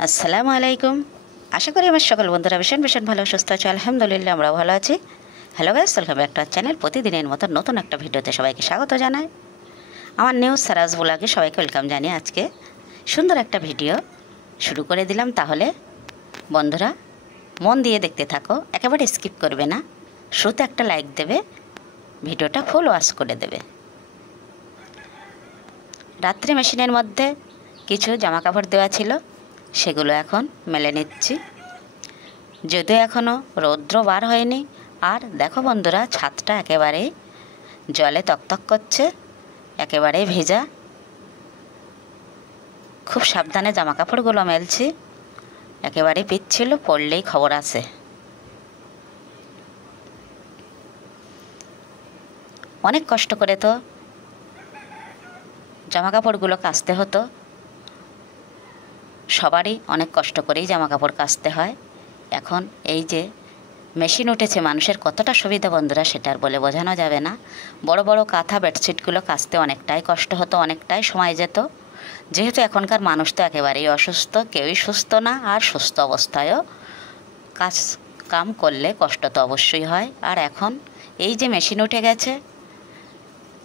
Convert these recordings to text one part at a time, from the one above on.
আসসালামু আলাইকুম। আশা করি আমার সকল বন্ধুরা ভীষণ ভীষণ ভালো সুস্থ আছে। আলহামদুলিল্লাহ আমরাও ভালো আছি। Hello guys, welcome back to our channel. প্রতিদিনের মতো নতুন একটা ভিডিওতে সবাইকে স্বাগত জানাই। আমার নিউজ সারাজ ব্লগে সবাইকে ওয়েলকাম জানিয়ে আজকে সুন্দর একটা ভিডিও শুরু করে দিলাম। তাহলে বন্ধুরা মন দিয়ে দেখতে থাকো, একেবারে স্কিপ করবে না। শুরুতে একটা লাইক দেবে, ভিডিওটা ফুল ওয়াচ করে দেবে। রাত্রে মেশিনের মধ্যে কিছু জামা কাপড় দেওয়া ছিল, সেগুলো এখন মেলে নিচ্ছি। যদিও এখনও রৌদ্র বার হয়নি। আর দেখো বন্ধুরা, ছাদটা একেবারেই জলে তকতক করছে, একেবারেই ভেজা। খুব সাবধানে জামা কাপড়গুলো মেলছি, একেবারেই পিচ্ছিল, পড়লেই খবর আছে। অনেক কষ্ট করে তো জামা কাপড়গুলো কাচতে হতো, সবারই অনেক কষ্ট করেই জামা কাপড় কাচতে হয়। এখন এই যে মেশিন উঠেছে, মানুষের কতটা সুবিধা বন্ধুরা সেটা আর বলে বোঝানো যাবে না। বড় বড় কাঁথা বেডশিটগুলো কাচতে অনেকটাই কষ্ট হতো, অনেকটাই সময় যেত। যেহেতু এখনকার মানুষ তো একেবারেই অসুস্থ, কেউই সুস্থ না। আর সুস্থ অবস্থায়ও কাজ কাম করলে কষ্ট তো অবশ্যই হয়। আর এখন এই যে মেশিন উঠে গেছে,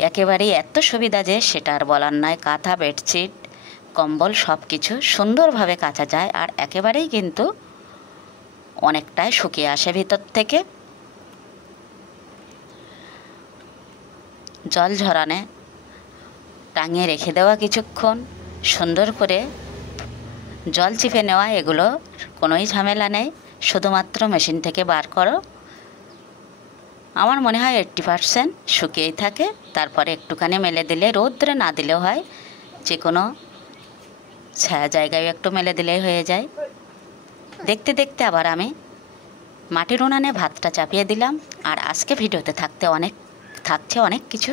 একেবারেই এত সুবিধা যে সেটা আর বলার নয়। কাঁথা বেডশিট কম্বল সব কিছু সুন্দরভাবে কাচা যায়, আর একেবারেই কিন্তু অনেকটাই শুকিয়ে আসে ভিতর থেকে। জল ঝরানে টাঙিয়ে রেখে দেওয়া, কিছুক্ষণ সুন্দর করে জল চিপে নেওয়া, এগুলো কোনোই ঝামেলা নেই। শুধুমাত্র মেশিন থেকে বার করো, আমার মনে হয় 80% শুকিয়েই থাকে। তারপরে একটুখানি মেলে দিলে, রৌদ্রে না দিলেও হয়, যে কোনো ছায়া জায়গায় একটু মেলে দিলেই হয়ে যায়। দেখতে দেখতে আবার আমি মাটির উনানে ভাতটা চাপিয়ে দিলাম। আর আজকে ভিডিওতে থাকছে অনেক কিছু,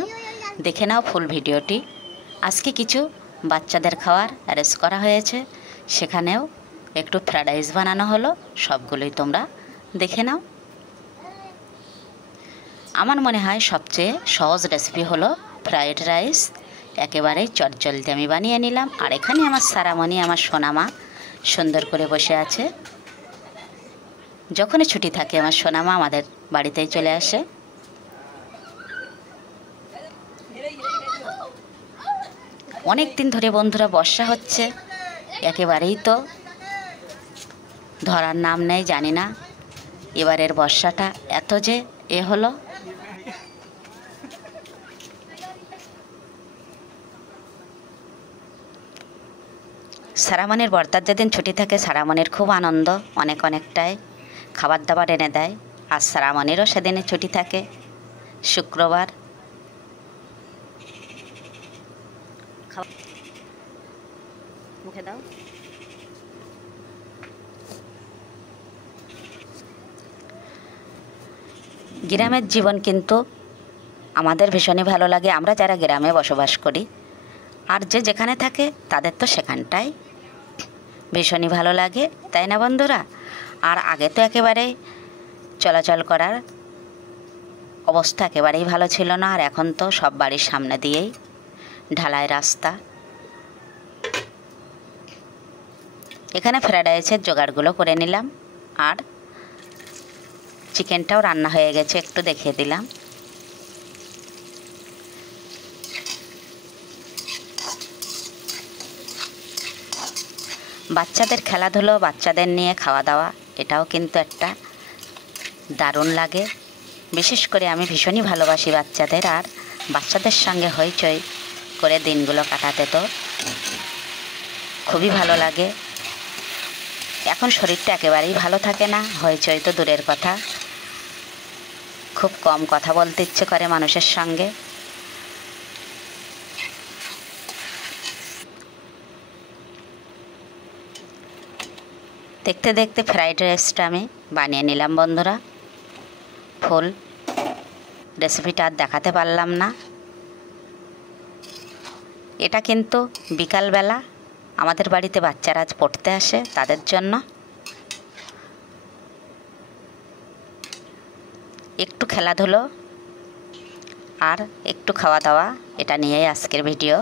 দেখে নাও ফুল ভিডিওটি। আজকে কিছু বাচ্চাদের খাওয়ার অ্যারেঞ্জ করা হয়েছে, সেখানেও একটু ফ্রাইড রাইস বানানো হলো। সবগুলোই তোমরা দেখে নাও। আমার মনে হয় সবচেয়ে সহজ রেসিপি হলো ফ্রাইড রাইস। একেবারেই চটজলদি আমি বানিয়ে নিলাম। আর এখানে আমার সারামণি, আমার সোনামা সুন্দর করে বসে আছে। যখনই ছুটি থাকে আমার সোনামা আমাদের বাড়িতেই চলে আসে। অনেক দিন ধরে বন্ধুরা বর্ষা হচ্ছে, একেবারেই তো ধরার নাম নেই। জানি না এবারের বর্ষাটা এত যে হলো। সারামণির বর্তার যেদিন ছুটি থাকে, সারামণির খুব আনন্দ, অনেকটাই খাবার দাবার এনে দেয়। আর সারামণিরও সেদিনে ছুটি থাকে, শুক্রবার। মুখে দাও। গ্রামের জীবন কিন্তু আমাদের ভীষণই ভালো লাগে, আমরা যারা গ্রামে বসবাস করি। আর যে যেখানে থাকে তাদের তো সেখানটাই ভীষণই ভালো লাগে, তাই না বন্ধুরা? আর আগে তো একেবারে চলাচল করার অবস্থা একেবারেই ভালো ছিল না। আর এখন তো সব বাড়ির সামনে দিয়েই ঢালাই রাস্তা। এখানে ফ্রাইড রাইসের জোগাড়গুলো করে নিলাম, আর চিকেনটাও রান্না হয়ে গেছে, একটু দেখিয়ে দিলাম। বাচ্চাদের খেলাধুলো, বাচ্চাদের নিয়ে খাওয়া দাওয়া, এটাও কিন্তু একটা দারুণ লাগে। বিশেষ করে আমি ভীষণই ভালোবাসি বাচ্চাদের। আর বাচ্চাদের সঙ্গে হইচই করে দিনগুলো কাটাতে তো খুবই ভালো লাগে। এখন শরীরটা একেবারেই ভালো থাকে না, হইচই তো দূরের কথা, খুব কম কথা বলতে ইচ্ছে করে মানুষের সঙ্গে। দেখতে দেখতে ফ্রাইড রাইসটা আমি বানিয়ে নিলাম বন্ধুরা। ফুল রেসিপিটা আর দেখাতে পারলাম না। এটা কিন্তু বিকালবেলা আমাদের বাড়িতে বাচ্চারা আজ পড়তে আসে, তাদের জন্য একটু খেলাধুলো আর একটু খাওয়া দাওয়া, এটা নিয়েই আজকের ভিডিও।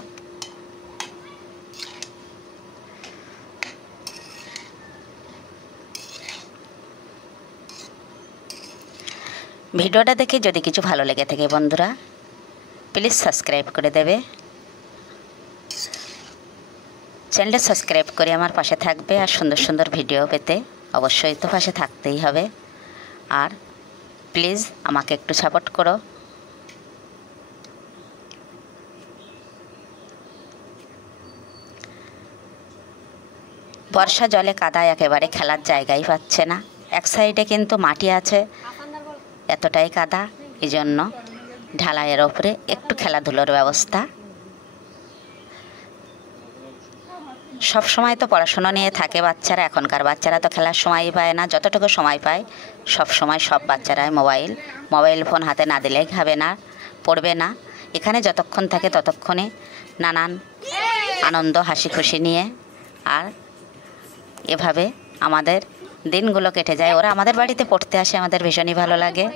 ভিডিওটা দেখে যদি কিছু ভালো লেগে থাকে বন্ধুরা প্লিজ সাবস্ক্রাইব করে দেবে, চ্যানেলটা সাবস্ক্রাইব করে আমার পাশে থাকবে। আর সুন্দর সুন্দর ভিডিও পেতে অবশ্যই তো পাশে থাকতেই হবে। আর প্লিজ আমাকে একটু সাপোর্ট করো। বর্ষা জলে কাদায় একেবারে খেলার জায়গাই পাচ্ছে না। এক সাইডে কিন্তু মাটি আছে, এতটাই কাদা, এই জন্য ঢালাইয়ের ওপরে একটু খেলাধুলোর ব্যবস্থা। সব সময় তো পড়াশোনা নিয়ে থাকে বাচ্চারা, এখনকার বাচ্চারা তো খেলার সময়ই পায় না। যতটুকু সময় পায় সব সময় সব বাচ্চারাই মোবাইল ফোন হাতে না দিলেই খাবে না, পড়বে না। এখানে যতক্ষণ থাকে ততক্ষণে নানান আনন্দ হাসি খুশি নিয়ে আর এভাবে আমাদের দিনগুলো কেটে যায়। ওরা আমাদের বাড়িতে পড়তে আসে, আমাদের ভীষণই ভালো লাগে।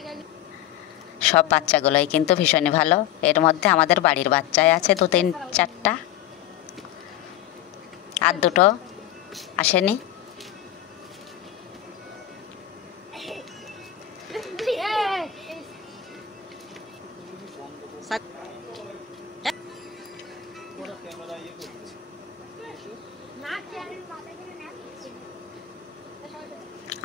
সব বাচ্চাগুলোই কিন্তু ভীষণই ভালো। এর মধ্যে আমাদের বাড়ির বাচ্চাই আছে 2-3-4টা, আর দুটো আসেনি।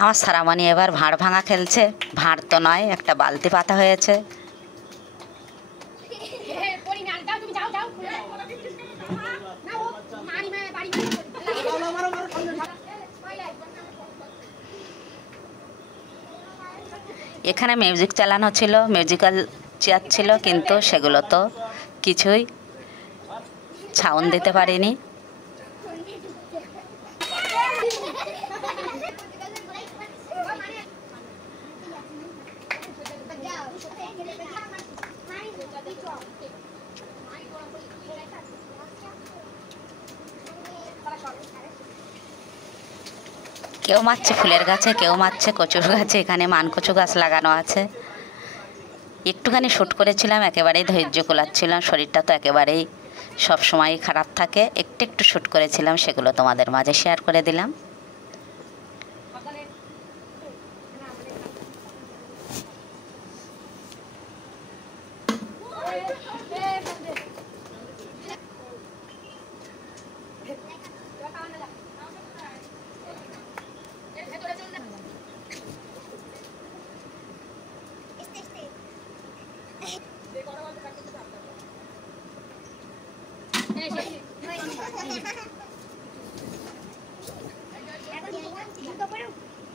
আমার সারামণি এবার ভাঁড় ভাঙা খেলছে। ভাঁড় তো নয়, একটা বালতি পাতা হয়েছে। এখানে মিউজিক চালানো ছিল, মিউজিক্যাল চেয়ার ছিল, কিন্তু সেগুলো তো কিছুই সাউন্ড দিতে পারিনি। কেউ মারছে ফুলের গাছে, কেউ মারছে কচুর গাছে। এখানে মানকচু গাছ লাগানো আছে। একটুখানি শ্যুট করেছিলাম, একেবারেই ধৈর্য কুলাচ্ছিলাম, শরীরটা তো একেবারেই সব সময় খারাপ থাকে। একটু শ্যুট করেছিলাম, সেগুলো তোমাদের মাঝে শেয়ার করে দিলাম।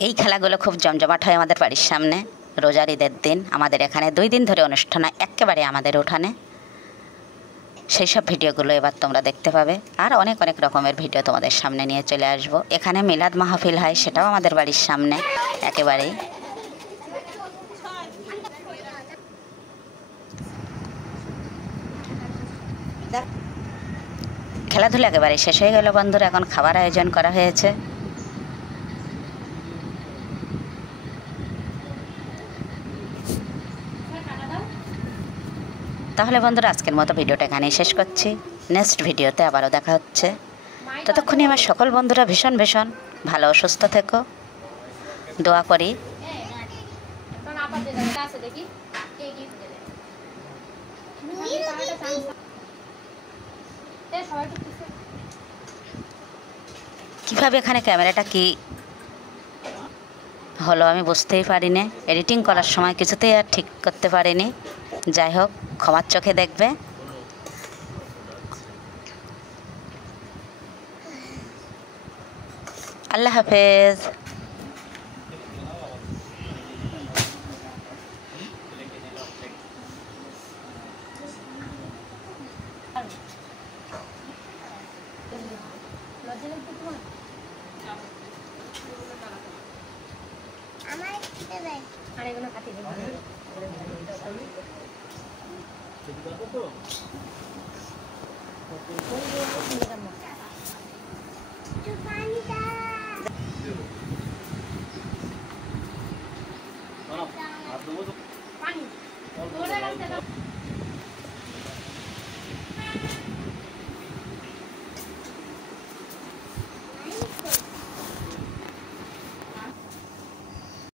এই খেলাগুলো খুব জমজমাট হয় আমাদের বাড়ির সামনে। রোজার ঈদের দিন আমাদের এখানে 2 দিন ধরে অনুষ্ঠান হয় একেবারে আমাদের উঠানে। সেই সব ভিডিওগুলো এবার তোমরা দেখতে পাবে। আর অনেক অনেক রকমের ভিডিও তোমাদের সামনে নিয়ে চলে আসব। এখানে মিলাদ মাহফিল হয়, সেটাও আমাদের বাড়ির সামনে একেবারেই। খেলাধুলা একেবারে শেষ হয়ে গেল বন্ধুরা। এখন খাবার আয়োজন করা হয়েছে। তাহলে বন্ধুরা আজকের মতো ভিডিওটা এখানেই শেষ করছি। নেক্সট ভিডিওতে আবারও দেখা হচ্ছে। ততক্ষণে আমার সকল বন্ধুরা ভীষণ ভীষণ ভালো ও সুস্থ থেকো, দোয়া করি। কিভাবে এখানে ক্যামেরাটা কি হলো আমি বুঝতেই পারিনি। এডিটিং করার সময় কিছুতেই আর ঠিক করতে পারিনি। যাই হোক, ক্ষমার চোখে দেখবে। আল্লাহ হাফেজ। Coba